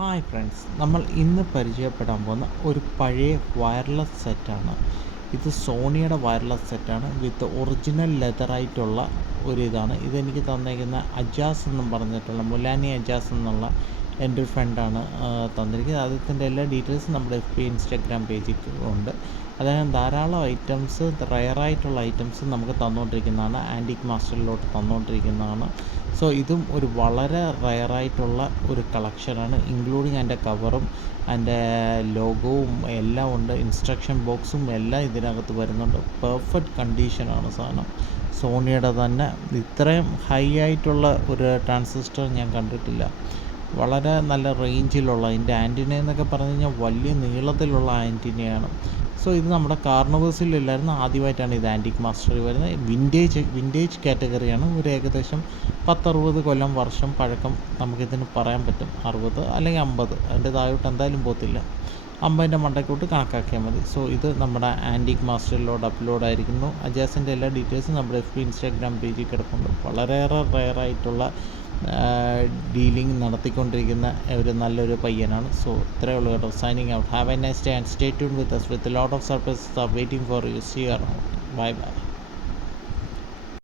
Hi friends, നമ്മൾ ഇന്ന് പരിചയപ്പെടാൻ പോകുന്ന ഒരു പഴയ വയർലെസ് സെറ്റാണ്. ഇത് സോണിയുടെ വയർലെസ് സെറ്റാണ് വിത്ത് ഒറിജിനൽ ലെതറായിട്ടുള്ള ഇതാണ്. ഇതെനിക്ക് തന്നേക്കുന്ന അജാസ് എന്നും പറഞ്ഞിട്ടുള്ള മുലാനി അജാസ് എന്നുള്ള എൻ്റെ ഒരു ഫ്രണ്ടാണ് തന്നിരിക്കുന്നത്. അദ്ദേഹത്തിൻ്റെ എല്ലാ ഡീറ്റെയിൽസും നമ്മുടെ FB ഇൻസ്റ്റാഗ്രാം പേജിൽ ഉണ്ട്. അദ്ദേഹം ധാരാളം ഐറ്റംസ്, റയറായിട്ടുള്ള ഐറ്റംസ് നമുക്ക് തന്നുകൊണ്ടിരിക്കുന്നതാണ്, ആൻറ്റിക് മാസ്റ്ററിലോട്ട് തന്നുകൊണ്ടിരിക്കുന്നതാണ്. സോ ഇതും ഒരു വളരെ റയറായിട്ടുള്ള ഒരു കളക്ഷനാണ്. ഇൻക്ലൂഡിങ് അതിൻ്റെ കവറും അതിൻ്റെ ലോഗോവും എല്ലാം ഉണ്ട്. ഇൻസ്ട്രക്ഷൻ ബോക്സും എല്ലാം ഇതിനകത്ത് വരുന്നുണ്ട്. പെർഫെക്റ്റ് കണ്ടീഷനാണ് സാധനം. സോണിയുടെ തന്നെ ഇത്രയും ഹൈ ആയിട്ടുള്ള ഒരു ട്രാൻസിസ്റ്റർ ഞാൻ കണ്ടിട്ടില്ല. വളരെ നല്ല റേഞ്ചിലുള്ള ഇതിൻ്റെ ആൻറ്റിന എന്നൊക്കെ പറഞ്ഞു കഴിഞ്ഞാൽ വലിയ നീളത്തിലുള്ള ആൻറ്റിനയാണ്. സോ ഇത് നമ്മുടെ കാർണിവേഴ്സിലില്ലായിരുന്നു, ആദ്യമായിട്ടാണ് ഇത് ആൻറ്റിക് മാസ്റ്ററിൽ വരുന്നത്. വിൻറ്റേജ് കാറ്റഗറിയാണ്. ഒരു ഏകദേശം 10-60 കൊല്ലം വർഷം പഴക്കം നമുക്കിതിന് പറയാൻ പറ്റും. 60 അല്ലെങ്കിൽ 50, അതിൻ്റെ താഴോട്ട് എന്തായാലും പോകത്തില്ല. 50ൻ്റെ മണ്ടയ്ക്കോട്ട് കണക്കാക്കിയാൽ മതി. സോ ഇത് നമ്മുടെ ആൻറ്റിക് മാസ്റ്ററിലോട്ട് അപ്ലോഡ് ആയിരിക്കുന്നു. അജാസിൻ്റെ എല്ലാ ഡീറ്റെയിൽസും നമ്മുടെ FB ഇൻസ്റ്റാഗ്രാം പേജിൽ കിടപ്പുണ്ട്. വളരെയേറെ റയറായിട്ടുള്ള ഡീലിംഗ് നടത്തിക്കൊണ്ടിരിക്കുന്ന ഒരു നല്ലൊരു പയ്യനാണ്. സോ ഇത്രയേ ഉള്ളൂ കേട്ടോ. Signing out. Have A nice day and stay tune with us with a lot of surprises are waiting for you. See you around. Bye bye.